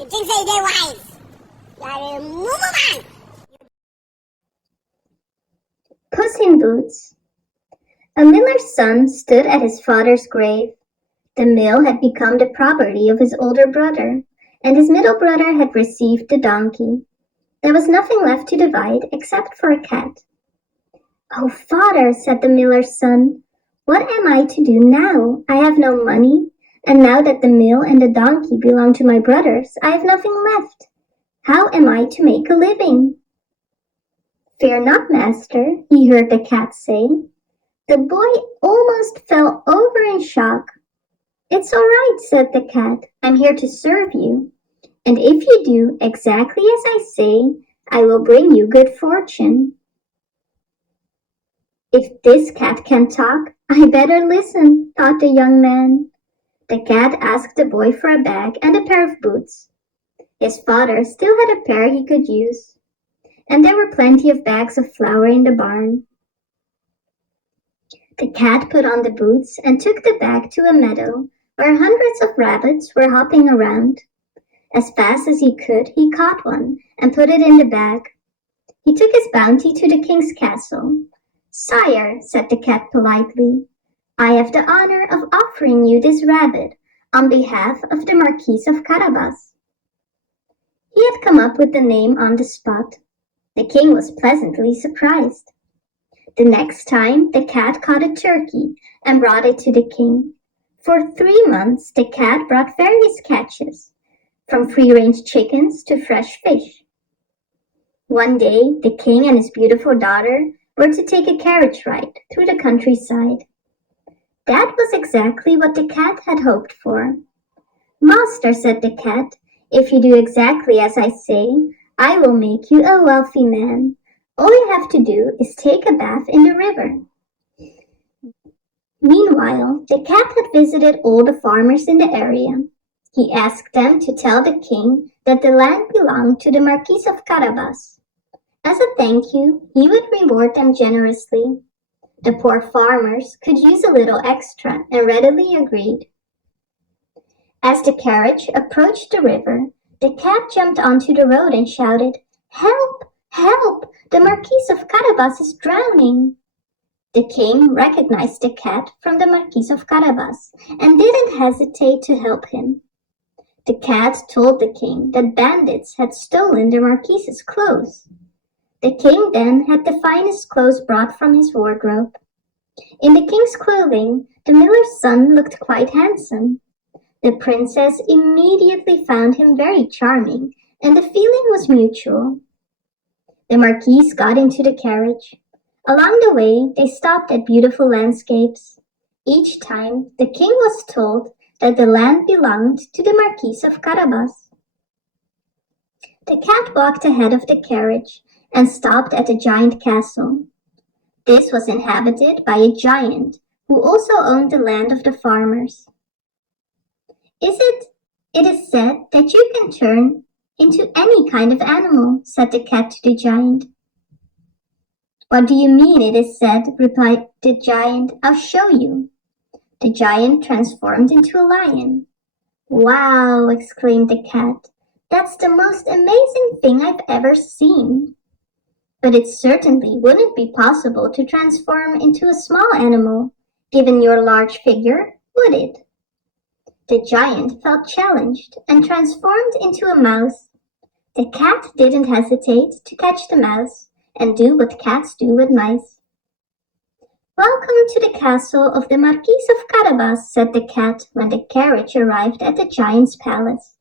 You think they're wise? You're a Puss in Boots. A miller's son stood at his father's grave. The mill had become the property of his older brother, and his middle brother had received the donkey. There was nothing left to divide except for a cat. "Oh, father," said the miller's son, "what am I to do now? I have no money, and now that the mill and the donkey belong to my brothers, I have nothing left. How am I to make a living?" "Fear not, master," he heard the cat say. The boy almost fell over in shock. "It's all right," said the cat. "I'm here to serve you. And if you do exactly as I say, I will bring you good fortune." "If this cat can talk, I better listen," thought the young man. The cat asked the boy for a bag and a pair of boots. His father still had a pair he could use, and there were plenty of bags of flour in the barn. The cat put on the boots and took the bag to a meadow where hundreds of rabbits were hopping around. As fast as he could, he caught one and put it in the bag. He took his bounty to the king's castle. "Sire," said the cat politely, "I have the honor of offering you this rabbit on behalf of the Marquis of Carabas." He had come up with the name on the spot. The king was pleasantly surprised. The next time, the cat caught a turkey and brought it to the king. For 3 months, the cat brought various catches, from free-range chickens to fresh fish. One day, the king and his beautiful daughter were to take a carriage ride through the countryside. That was exactly what the cat had hoped for. "Master," said the cat, "if you do exactly as I say, I will make you a wealthy man. All you have to do is take a bath in the river." Meanwhile, the cat had visited all the farmers in the area. He asked them to tell the king that the land belonged to the Marquis of Carabas. As a thank you, he would reward them generously. The poor farmers could use a little extra and readily agreed. As the carriage approached the river, the cat jumped onto the road and shouted, "Help! Help! The Marquis of Carabas is drowning!" The king recognized the cat from the Marquis of Carabas and didn't hesitate to help him. The cat told the king that bandits had stolen the Marquis's clothes. The king then had the finest clothes brought from his wardrobe. In the king's clothing, the miller's son looked quite handsome. The princess immediately found him very charming, and the feeling was mutual. The marquis got into the carriage. Along the way, they stopped at beautiful landscapes. Each time, the king was told that the land belonged to the Marquis of Carabas. The cat walked ahead of the carriage and stopped at a giant castle. This was inhabited by a giant who also owned the land of the farmers. It is said that you can turn into any kind of animal," said the cat to the giant. "What do you mean it is said?" replied the giant. "I'll show you." The giant transformed into a lion. "Wow!" exclaimed the cat. "That's the most amazing thing I've ever seen." "But it certainly wouldn't be possible to transform into a small animal, given your large figure, would it?" The giant felt challenged and transformed into a mouse. The cat didn't hesitate to catch the mouse and do what cats do with mice. "Welcome to the castle of the Marquis of Carabas," said the cat when the carriage arrived at the giant's palace.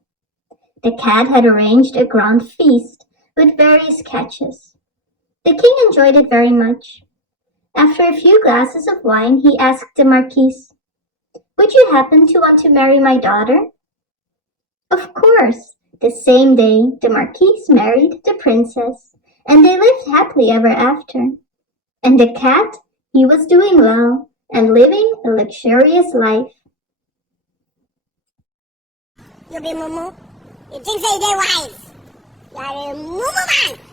The cat had arranged a grand feast with various catches. The king enjoyed it very much. After a few glasses of wine, he asked the marquis, "Would you happen to want to marry my daughter?" Of course. The same day, the marquis married the princess, and they lived happily ever after. And the cat, he was doing well and living a luxurious life. You be mumu. You think they're wise? You're a mumu man.